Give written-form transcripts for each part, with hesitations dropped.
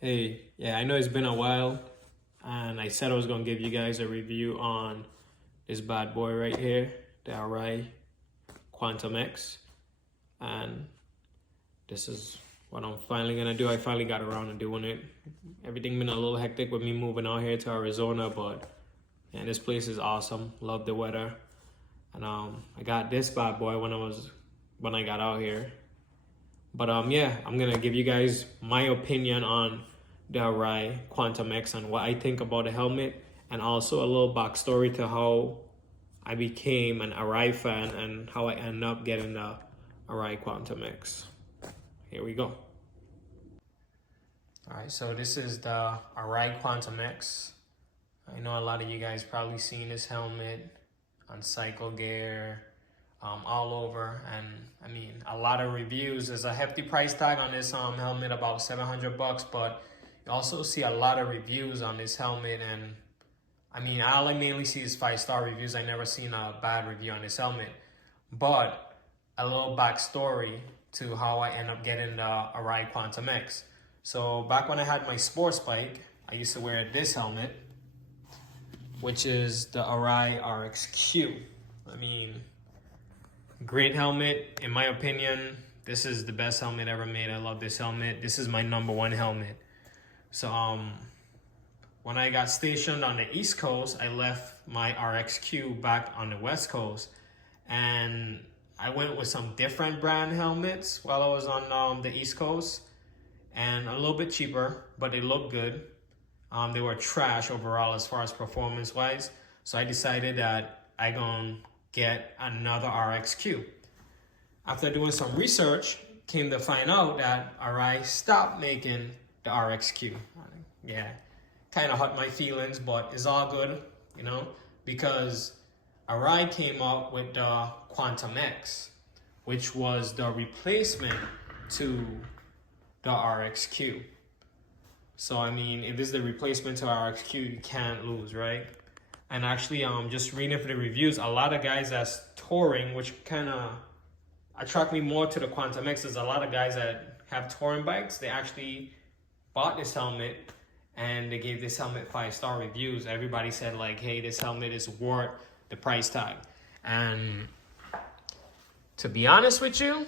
Hey, yeah, I know it's been a while, and I said I was gonna give you guys a review on this bad boy right here, the Arai Quantum X, and this is what I'm finally gonna do. I finally got around to doing it. Everything been a little hectic with me moving out here to Arizona, but man, this place is awesome. Love the weather, and I got this bad boy when I got out here. But yeah, I'm gonna give you guys my opinion on the Arai Quantum X and what I think about the helmet, and also a little backstory to how I became an Arai fan and how I ended up getting the Arai Quantum X. Here we go. All right, so this is the Arai Quantum X. I know a lot of you guys probably seen this helmet on Cycle Gear, all over, and I mean a lot of reviews. There's a hefty price tag on this helmet, about $700, but you also see a lot of reviews on this helmet, and I mean all I mainly see is 5-star reviews. I never seen a bad review on this helmet. But a little backstory to how I end up getting the Arai Quantum X. So back when I had my sports bike, I used to wear this helmet, which is the Arai RXQ. I mean, great helmet, in my opinion. This is the best helmet ever made. I love this helmet. This is my #1 helmet. So when I got stationed on the East Coast, I left my RXQ back on the West Coast, and I went with some different brand helmets while I was on the East Coast, and a little bit cheaper, but they looked good. They were trash overall as far as performance wise. So I decided that I gonna get another RXQ. After doing some research, came to find out that Arai stopped making the RXQ. Yeah, kind of hurt my feelings, but it's all good, you know, because Arai came out with the Quantum X, which was the replacement to the RXQ. So I mean, if this is the replacement to RXQ, you can't lose, right? And actually, just reading for the reviews, a lot of guys that's touring, which kind of attract me more to the Quantum X, is a lot of guys that have touring bikes. They actually bought this helmet and they gave this helmet 5-star reviews. Everybody said like, hey, this helmet is worth the price tag. And to be honest with you,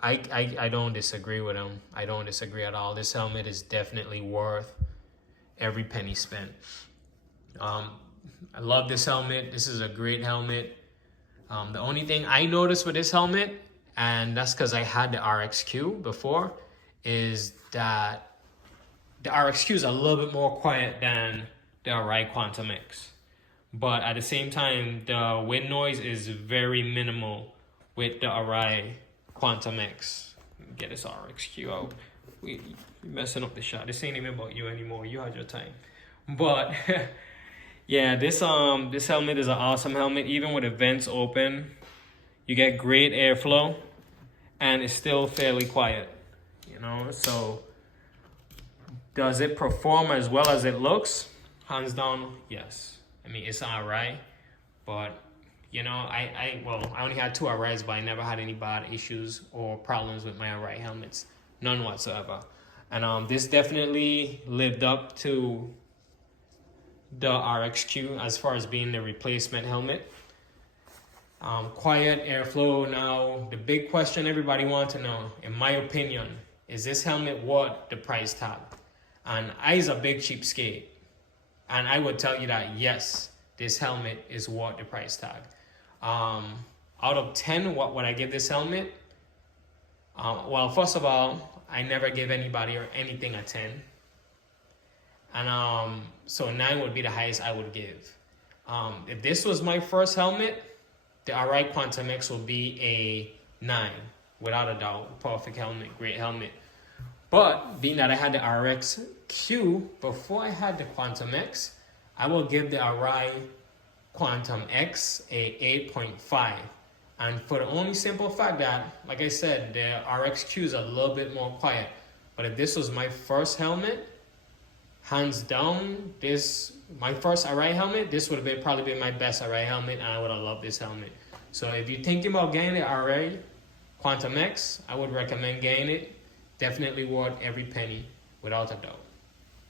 I don't disagree with him. I don't disagree at all. This helmet is definitely worth every penny spent. I love this helmet. This is a great helmet. The only thing I noticed with this helmet, and that's because I had the RXQ before, is that the RXQ is a little bit more quiet than the Arai Quantum X. But at the same time, the wind noise is very minimal with the Arai Quantum X. Get this RXQ out. You're messing up the shot. This ain't even about you anymore. You had your time. But yeah, this helmet is an awesome helmet. Even with the vents open, you get great airflow, and it's still fairly quiet. You know, so does it perform as well as it looks? Hands down, yes. I mean, it's Arai, but you know, I only had 2 Arai's, but I never had any bad issues or problems with my Arai helmets. None whatsoever. And this definitely lived up to the RXQ as far as being the replacement helmet. Quiet airflow. Now, the big question everybody wants to know, in my opinion, is this helmet worth the price tag? And I is a big cheapskate, and I would tell you that yes, this helmet is worth the price tag. Out of 10, what would I give this helmet? Well, first of all, I never give anybody or anything a 10. And so 9 would be the highest I would give. If this was my first helmet, the Arai Quantum X will be a 9, without a doubt. Perfect helmet, great helmet. But being that I had the RXQ before I had the Quantum X, I will give the Arai Quantum X a 8.5. And for the only simple fact that, like I said, the RXQ is a little bit more quiet. But if this was my first helmet, hands down, my first Arai helmet, this would have probably been my best Arai helmet, and I would have loved this helmet. So if you're thinking about getting the Arai Quantum X, I would recommend getting it. Definitely worth every penny. without a doubt.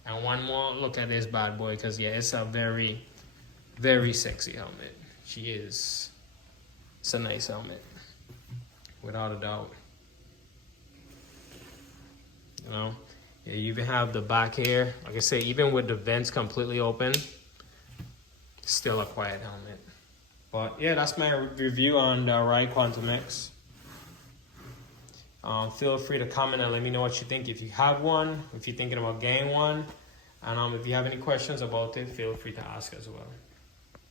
And one more look at this bad boy, because yeah, it's a very, very sexy helmet. It's a nice helmet, without a doubt. You know, yeah, you even have the back here. Like I say, even with the vents completely open, still a quiet helmet. But yeah, that's my review on the Arai Quantum X. Feel free to comment and let me know what you think. If you have one, if you're thinking about getting one, and if you have any questions about it, feel free to ask as well.